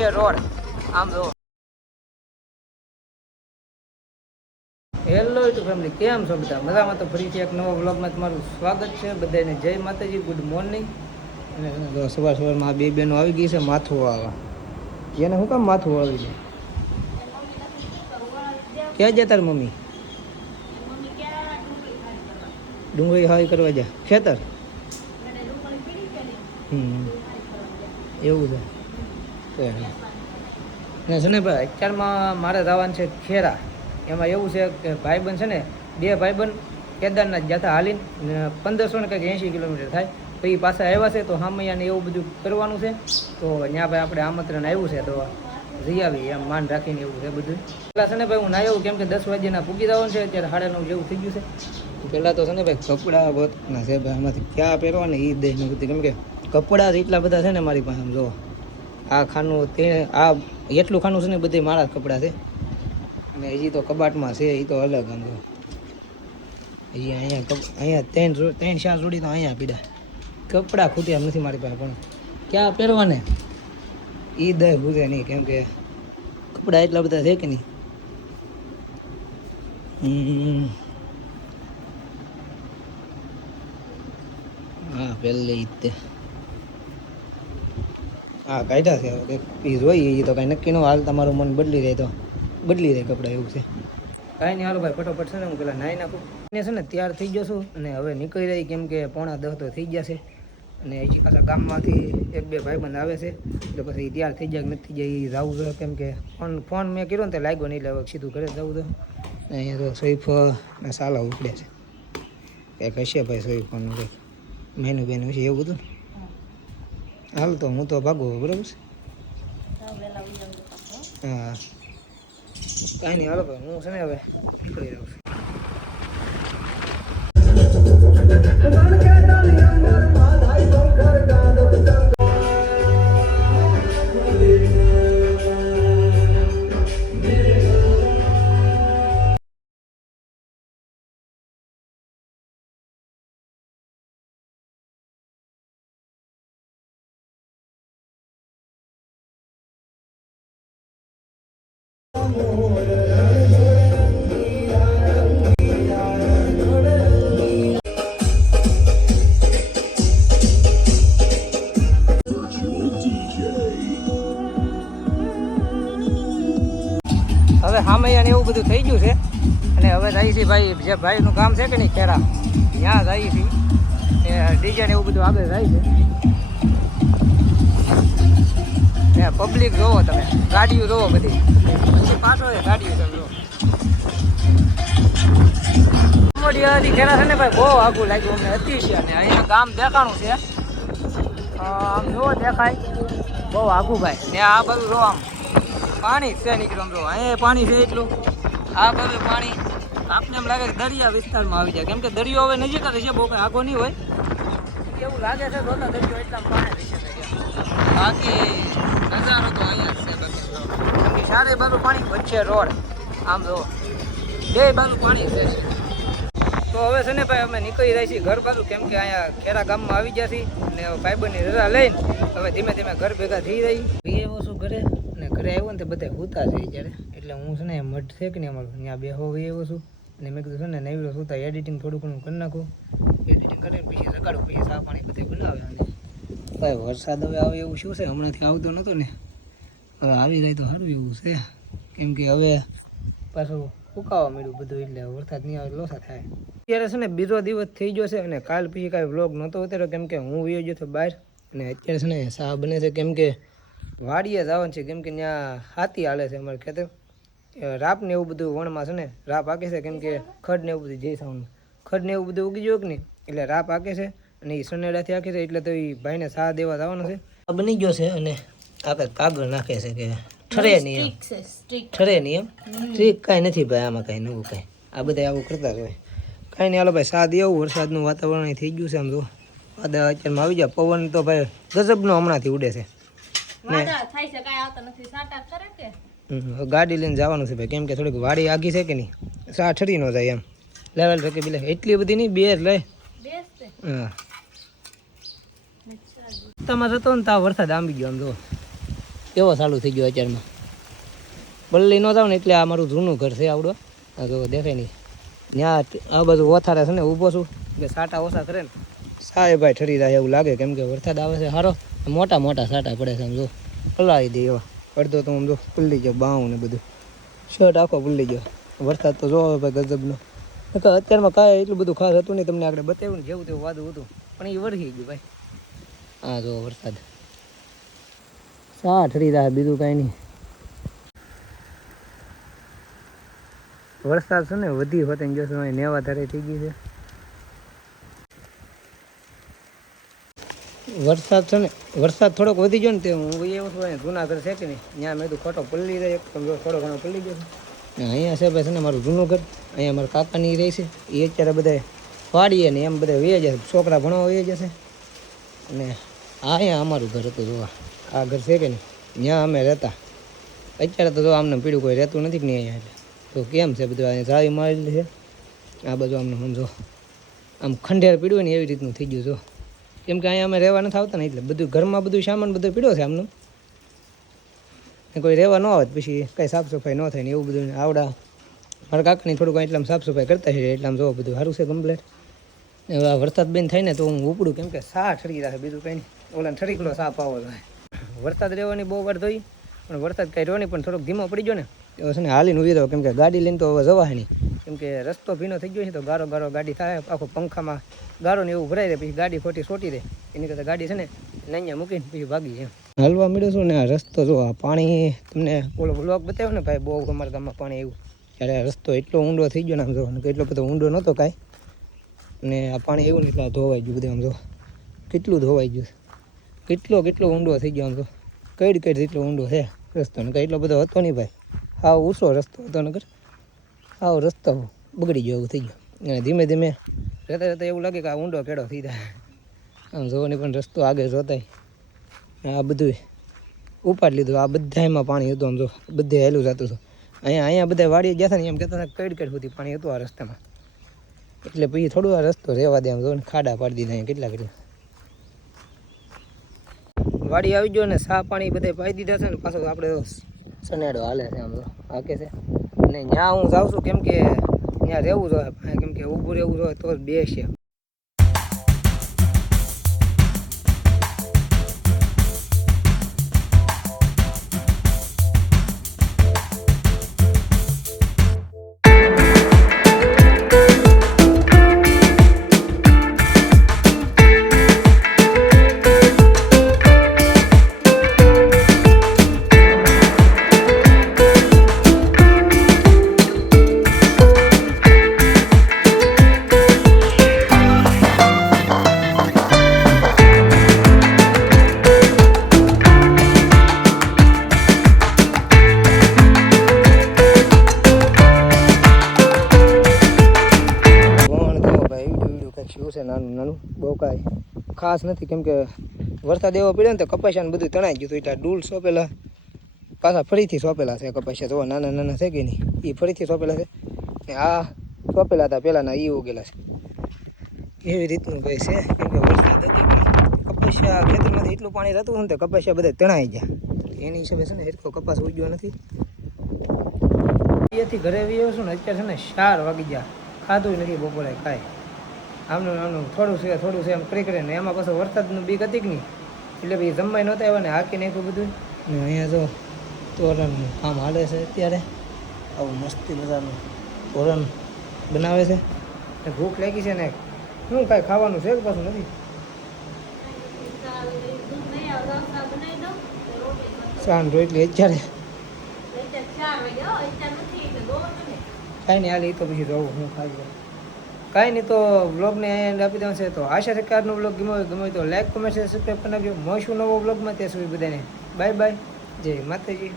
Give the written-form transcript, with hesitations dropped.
વચ્ચે રોડ આમ જો. હેલો યુટ્યુબ ફેમિલી, કેમ છો બધા? મજામાં? તો ફરીથી એક નવા વ્લોગમાં તમારું સ્વાગત છે. બધાને જય માતાજી, ગુડ મોર્નિંગ. અને સવાર સવારમાં બે બહેનો આવી ગઈ છે માથું વાળવા. એને શું કામ માથું વાળવી છે? ક્યાં જાય તાર મમ્મી? ડુંગળી હાવી કરવા જાય ખેતર. એવું છે ને છે ને ભાઈ, અત્યારમાં મારે જવાનું છે ખેરા. એમાં એવું છે કે ભાઈબંધ છે ને, બે ભાઈબંધ કેદારનાથ જતા હાલીને 1500 ને કંઈક 80 કિલોમીટર થાય. તો એ પાછા આવ્યા છે, તો હામૈયાને એવું બધું કરવાનું છે. તો ત્યાં ભાઈ આપણે આમંત્રણ આવ્યું છે, તો જઈ આવી એમ માન રાખીને એવું છે બધું. પહેલાં છે ને ભાઈ હું ના આવ્યું, કેમ કે 10 વાગ્યાના પૂગી જવાનું છે. અત્યારે 9:30 જેવું થઈ ગયું છે. પહેલાં તો છે ને ભાઈ કપડાં બહુના છે ભાઈ, આમાંથી ક્યાં પહેરવાને એ દઈને બધું, કેમ કે કપડાં એટલા બધા છે ને મારી પાસે. આમ જોવો, આ ખાનું તે આ એટલું ખાનું છે ને બધી મારા જ કપડાં છે. અને હજી તો કબાટમાં છે એ તો અલગ. આમ જો હજી અહીંયા 3-4 જોડી તો અહીંયા પીડા કપડાં ખૂટ્યા એમ નથી મારી પાસે, પણ ક્યાં પહેરવાને એ દય ભૂજે નહીં, કેમ કે કપડાં એટલા બધા છે કે નહીં. હા પહેલે તે હા કાઢ્યા છે. હવે એ જોઈએ, એ તો કાંઈ નક્કી ન હાલ. તમારું મન બદલી જાય તો બદલી જાય કપડાં, એવું છે. કાંઈ નહીં, હાલો ભાઈ ફટોફટ છે ને હું પેલા નાહી નાખું ને છે ને તૈયાર થઈ જશું. અને હવે નીકળી રહી, કેમ કે 9:45 તો થઈ ગયા છે. અને હજી પાછા ગામમાંથી 1-2 ભાઈબંધ આવે છે, એટલે પછી તૈયાર થઈ જાય કે નથી જાય એ જવું છે. કેમ કે ફોન મેં કર્યો ને તો લાગ્યો નહીં, એટલે હવે સીધું ઘરે જવું તો. અહીંયા તો સૈફ ને સાલા ઉપડે છે. કંઈક હશે ભાઈ સૈફનું કંઈક મહિનું બેનું હશે એવું બધું. હાલ તો હું તો ભાગું, બરાબર છે? હા કાંઈ નહીં, હાલો ભાઈ હું છે ને હવે નીકળી રહ્યો છું. હવે હામૈયા ને એવું બધું થઈ ગયું છે. અને હવે જાય છે ભાઈ, જે ભાઈનું કામ છે કે નહીં ખેરા, ત્યાં જાય છે. ડીજે ને એવું બધું આગળ જાય છે. પબ્લિક જોવો તમે, ગાડીઓ જોવો બધી, પછી પાછો છે ગાડીઓ તમે જોવો. ખેરા છે ને ભાઈ બહુ આગું લાગ્યું અમને અતિશય. અને અહીંયા ગામ દેખાણું છે, આમ જોવો દેખાય બહુ આગું ભાઈ. ને આ બધું જો આમ પાણી છે નીકળ્યું, જો અહીંયા પાણી છે એટલું, આ બધું પાણી આપને એમ લાગે કે દરિયા વિસ્તારમાં આવી જાય. કેમ કે દરિયો હવે નજીક જ છે, બહુ કંઈ આગો નહીં હોય એવું લાગે છે. જોતા દરિયો એટલા પાણી વિશે બાકી નજારો તો અહીંયા જ છે. કેમ કે ચારે બાજુ પાણી, વચ્ચે રોડ આમ જો બે બાજુ પાણી છે. તો હવે છે ને ભાઈ અમે નીકળી જાય છીએ ઘર બાજુ, કેમ કે અહીંયા ખેરા ગામમાં આવી ગયા છીએ. અને ભાઈબંધની રજા લઈને હવે ધીમે ધીમે ઘર ભેગા થઈ રહી. આવ્યો છું ઘરે, અને ઘરે આવ્યો ને તો બધા સૂતા છે ત્યારે, એટલે હું છે ને મઢ છે કે નહીં અમારું, ત્યાં બેહો આવ્યો છું. અને મેં કીધું છે ને નવીરો સૂતા એડિટિંગ થોડું ઘણું કરી નાખું. એડિટિંગ કરીને પછી જગાડું, પછી ચા પાણી બધે બનાવે. અને ભાઈ વરસાદ હવે આવે એવું શું છે, હમણાંથી આવતો નહોતો ને, હવે આવી જાય તો સારું એવું છે. કેમ કે હવે પાછું ફૂંકાવા મળ્યું બધું, એટલે વરસાદ નહીં આવે લોસા થાય. અત્યારે છે ને બીજો દિવસ થઈ ગયો છે, અને કાલ પછી કાંઈ વ્લોગ નહોતો ઉતાર્યો, કેમ કે હું વયો ગયો હતો બહાર. અને અત્યારે છે ને ચા બને છે, કેમ કે વાડીએ જવાનું છે. કેમ કે ત્યાં હાથી હાલે છે અમારે ખેતર, રાપ ને એવું બધું વણમાં છે ને રાપ આકે છે. કેમ કે ખડ ને એવું બધું જઈ સાઉન્ડ ખડ ને એવું બધું ઉગી ગયું કે નહીં, એટલે રાપ આકે છે. અને એ સનેડાથી આકે છે, એટલે તો એ ભાઈને સા દેવા જવાનું છે. આ બની ગયો છે, અને આપણે કાગળ નાખે છે કે ઠરે નહીં એમ, ઠરે નહીં એમ. સ્ટ્રીક કાંઈ નથી ભાઈ, આમાં કાંઈ નવું કાંઈ, આ બધા આવું કરતા જ હોય. કાંઈ નહીં, હાલો ભાઈ સા દેવું. વરસાદનું વાતાવરણ થઈ ગયું છે આમ જો, વાદળ અત્યારમાં આવી જાય. પવન તો ભાઈ ગજબનો હમણાંથી ઉડે છે. ગાડી લઈને જવાનું છે ભાઈ, કેમ કે થોડીક વાડી આગી છે કે નહીં, સા ઠરી ન જાય એમ. લેવલ રકે બિલે એટલી બધી નહીં, બે જ લે. હા તમારે હતો ને તા વરસાદ આંબી ગયો આમ જો. એવો ચાલુ થઈ ગયો અત્યારમાં. બલ્લી ન થાવ ને એટલે આ મારું જૂનું ઘર છે આવડો. આ જો દેખાય નહીં ત્યાં આ બાજુ ઓથારે છે ને ઊભો છું એટલે સાટા ઓછા કરે ને સાહેબ ભાઈ ઠરી રહ્યા એવું લાગે કેમ કે વરસાદ આવે છે સારો. મોટા મોટા સાટા પડે છે આમ જો પલાવી દે એવા. અડધો તો આમ જો પલ્લી ગયો બાઉ ને બધું શર્ટ આખો પલ્લી ગયો. વરસાદ તો જોવો ભાઈ ગજબનો. અત્યારમાં કાંઈ એટલું બધું ખાસ હતું નહીં તમને આપણે બતાવ્યું ને જેવું તેવું વાદું હતું પણ એ વરસી ગયું ભાઈ. હા જો વરસાદ સા ઠરી રહ્યા બીજું કાંઈ નહીં. વરસાદ છે ને વધી હોતે જશો અહીં નેવા ધારે થઈ ગઈ છે. વરસાદ છે ને વરસાદ થોડોક વધી ગયો ને તે હું એવું છું જૂનાગઢ છે કે નહીં ત્યાં મેં તો ખોટો પલ્લી રહે થોડો ઘણો પલ્લી ગયો છે. અહીંયા છે ભાઈ છે ને મારું જૂનું ઘર. અહીંયા મારા કાકાની રહી છે એ અત્યારે બધા વાડીએ ને એમ બધા વહી જશે છોકરા ભણવા વહી જશે. અને અહીંયા અમારું ઘર હતું જોવા આ ઘર છે કે નહીં ત્યાં અમે રહેતા. અત્યારે તો જો આમને પીડું કોઈ રહેતું નથી કે નહીં અહીંયા એટલે તો કેમ છે બધું અહીંયા જાળી મારેલી છે. આ બધું આમને સમજો આમ ખંડેર પીડ્યું ને એવી રીતનું થઈ ગયું જો કેમ કે અહીંયા અમે રહેવા નથી આવતા ને એટલે બધું ઘરમાં બધું સામાન બધો પીડ્યો છે આમનું. કોઈ રહેવા ન આવે પછી કંઈ સાફ સફાઈ ન થાય ને એવું બધું આવડા મારા કાકાની થોડુંક એટલામાં સાફ સફાઈ કરતા છે એટલામાં જો બધું સારું છે કમ્પ્લેટ. હવે આ વરસાદ બેન થાય ને તો હું ઉપડું કેમ કે સા ઠરી રાખે બીજું કંઈ નહીં. ઓલા ઠરીકલો સાપ આવો થાય. વરસાદ રહેવાની બહુ વાર થઈ પણ વરસાદ કાંઈ રહ્યો નહીં પણ થોડોક ધીમો પડી ગયો ને તો છે ને હાલીને ઊભી રહ્યો કેમ કે ગાડી લઈને તો હવે જવાય નહીં કેમ કે રસ્તો ભીનો થઈ ગયો છે તો ગારો ગારો ગાડી થાય આખો પંખામાં ગારો ને એવું ભરાઈ રહે પછી ગાડી ખોટી સોટી દે એની કરતાં ગાડી છે ને અહીંયા મૂકીને પછી ભાગી એમ હાલવા મળ્યો છું ને. આ રસ્તો જો આ પાણી તમને ઓલો બ્લોક બતાવ્યો ને ભાઈ બહુ અમારા ગામમાં પાણી આવ્યું ત્યારે આ રસ્તો એટલો ઊંડો થઈ ગયો ને આમ જો એટલો બધો ઊંડો નહોતો કાંઈ. અને આ પાણી એવું ને એટલે ધોવાઈ ગયું બધું આમ જો કેટલું ધોવાઈ ગયું કેટલો ઊંડો થઈ ગયો આમ જો કઈ જેટલો ઊંડો છે રસ્તો ને કંઈ એટલો બધો હતો નહીં ભાઈ. હાવ ઊંચો રસ્તો હતો નગર હાવ રસ્તો બગડી ગયો એવું થઈ ગયો. અને ધીમે ધીમે રહેતા રહેતા એવું લાગે કે આ ઊંડો કેળો થઈ જાય આમ જોવાની પણ રસ્તો આગળ જોતાય. આ બધું ઉપાડ લીધું આ બધા એમાં પાણી હતું આમ જો બધે હેલું જતું હતું. અહીંયા બધા વાડીએ ગયા હતા ને એમ કહેતા હતા કઈ સુધી પાણી હતું આ રસ્તામાં એટલે પછી થોડું આ રસ્તો રહેવા દે આમ જો ખાડા પાડી દીધા અહીંયા કેટલા વાડી આવી ગયો ને સા પાણી બધા પાઈ દીધા છે ને પાછો આપણે સનેડો હાલે છે આમ તો હાકે છે. અને ત્યાં હું જાઉં છું કેમ કે ત્યાં રહેવું જોઈએ કેમ કે ઊભું રહેવું જોઈએ તો જ બેસે. નાનું બહુ કાંઈ ખાસ નથી કેમ કે વરસાદ એવો પડ્યો ને તો કપાસિયાને બધું તણાઈ ગયું હતું એટલે ડૂલ સોંપેલા પાછા ફરીથી સોંપેલા છે કપાસિયા જોવા નાના છે કે નહીં એ ફરીથી સોંપેલા છે ને આ સોંપેલા હતા પહેલાંના એ ઉગેલા છે એવી રીતનું ભાઈ છે કેમ કે વરસાદ હતો કપાસિયા ખેતરમાંથી એટલું પાણી રહેતું ને તો કપાસિયા બધા તણાઈ ગયા એની હિસાબે છે ને એટલો કપાસ ઉગ્યો નથી. અહીંયાથી ઘરે આવ્યો છું ને અત્યારે છે ને 4 વાગી ગયા ખાધું નથી બપોરે કાંઈ આમનું થોડું છે એમ કરી ને એમાં પાછું વરસાદનું બીક હતી કે નહીં એટલે પછી જમવાય નહોતા આવ્યા ને હાકી નાખ્યું બધું ને અહીંયા જો તોરણનું કામ હાલે છે અત્યારે આવું મસ્તી મજાનું તોરણ બનાવે છે. ભૂખ લાગી છે ને શું કાંઈ ખાવાનું છે કે પાછું નથી સાંજ રોટલી અત્યારે કાંઈ નહીં હાલ એ તો પછી જોવું હું ખાઈ કાંઈ નહીં તો વ્લોગને એન્ડ આપી દેવાનું છે. તો આશા છે કે આજનો વ્લોગ ગમ્યો તો લાઈક કમેન્ટ સબસ્ક્રાઈબ કરી નાખજો. મળશું નવો વ્લોગમાં ત્યાં સુધી બધાને બાય બાય જય માતાજી.